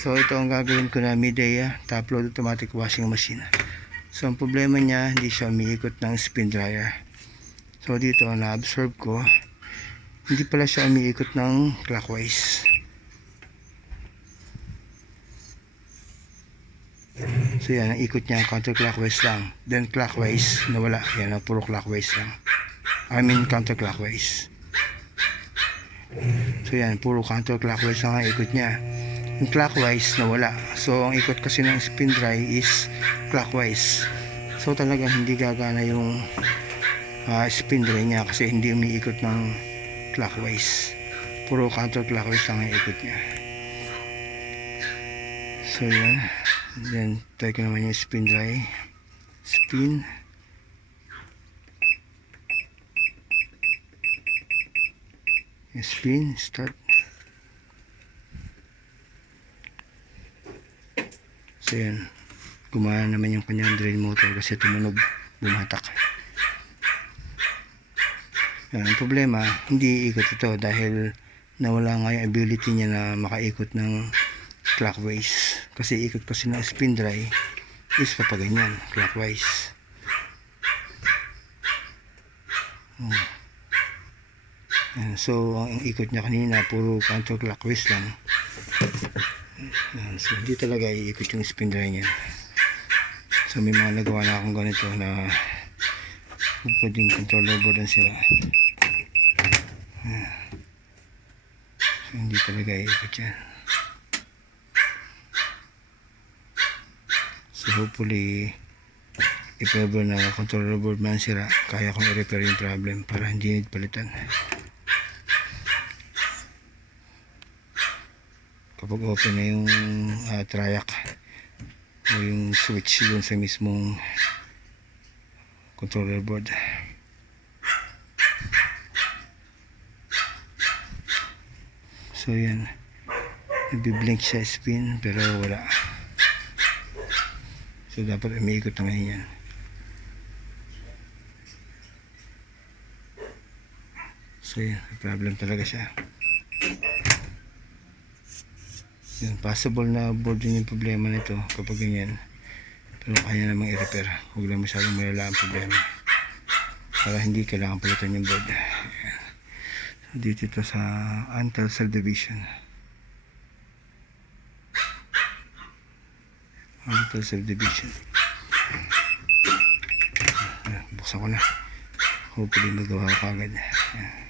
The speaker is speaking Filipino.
So ito ang gagawin ko na Midea top load automatic washing machine. So ang problema niya, hindi siya umiikot ng spin dryer. So dito na-absorb ko, hindi pala siya umiikot ng clockwise. So yan, ang ikot niya counterclockwise lang. Then clockwise, nawala. Yan, puro clockwise lang. I mean counterclockwise. So yan, puro counterclockwise lang ang ikot niya. Yung clockwise, nawala. So ang ikot kasi ng spin dry is clockwise. So talagang hindi gagana yung spin dry niya kasi hindi umiikot ng clockwise. Puro counterclockwise lang ang ikot niya. So yan. Then try ko naman yung spin dry. Spin. Spin, start. So yan, gumana naman yung kanyang drain motor kasi tumunog, bumatak. Yan, ang problema, hindi iikot ito dahil nawala nga yung ability niya na makaikot ng clockwise. Kasi ikot kasi ng spin dry is papaganyan, clockwise. Yan, so ang ikot niya kanina puro counterclockwise lang. Yan, so hindi talaga iikot yung spin dry niya. So may mga nagawa na akong ganito na pwedeng controller board ang sira. So hindi talaga iikot yan. So hopefully if ever na controller board man sira, kaya kong i-repair yung problem para hindi need palitan. Kapag open na yung triac o yung switch dun sa mismong controller board. So yan, nagbiblink siya spin pero wala. So dapat umiikot na ngayon yan. So yan, problem talaga siya. Yan, possible na board din yung problema nito kapag ganyan. Pero kaya namang i-repair. Huwag lang masyadong malala ang problema. Para hindi kailangan palitan yung board. Yan. So dito ito sa Antel subdivision. Antel subdivision. Buksan ko na. Hopefully magawa ko agad. Yan.